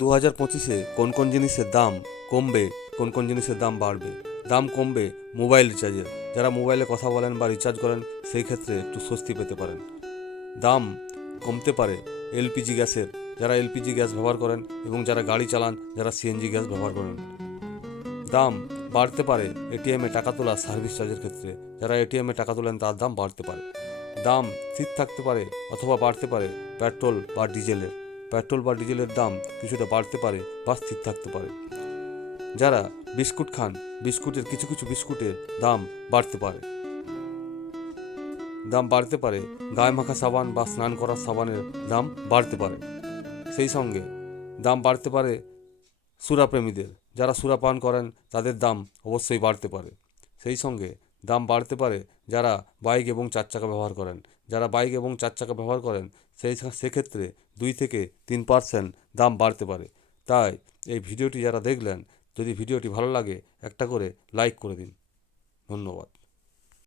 2025-এ কোন কোন জিনিসের দাম কমবে, কোন কোন জিনিসের দাম বাড়বে। দাম কমবে মোবাইল রিচার্জের। যারা মোবাইলে কথা বলেন বা রিচার্জ করেন সেই ক্ষেত্রে একটু স্বস্তি পেতে পারেন। দাম কমতে পারে এলপিজি গ্যাসের, যারা এলপিজি গ্যাস ব্যবহার করেন এবং যারা গাড়ি চালান, যারা সিএনজি গ্যাস ব্যবহার করেন। দাম বাড়তে পারে এটিএমে টাকা তোলা সার্ভিস চার্জের ক্ষেত্রে, যারা এটিএমে টাকা তোলেন তার দাম বাড়তে পারে। দাম স্থির থাকতে পারে অথবা বাড়তে পারে পেট্রোল বা ডিজেলের দাম কিছুটা বাড়তে পারে বা স্থির থাকতে পারে। যারা বিস্কুট খান, বিস্কুটের কিছু কিছু বিস্কুটের দাম বাড়তে পারে। গায়ে মাখা সাবান বা স্নান করার সাবানের দাম বাড়তে পারে। সেই সঙ্গে দাম বাড়তে পারে সুরাপ্রেমীদের, যারা সুরা পান করেন তাদের দাম অবশ্যই বাড়তে পারে। সেই সঙ্গে দাম বাড়তে পারে যারা বাইক এবং চার চাকা ব্যবহার করেন। সেক্ষেত্রে 2 থেকে 3% দাম বাড়তে পারে। তাই এই ভিডিওটি যারা দেখলেন, যদি ভিডিওটি ভালো লাগে একটা করে লাইক করে দিন। ধন্যবাদ।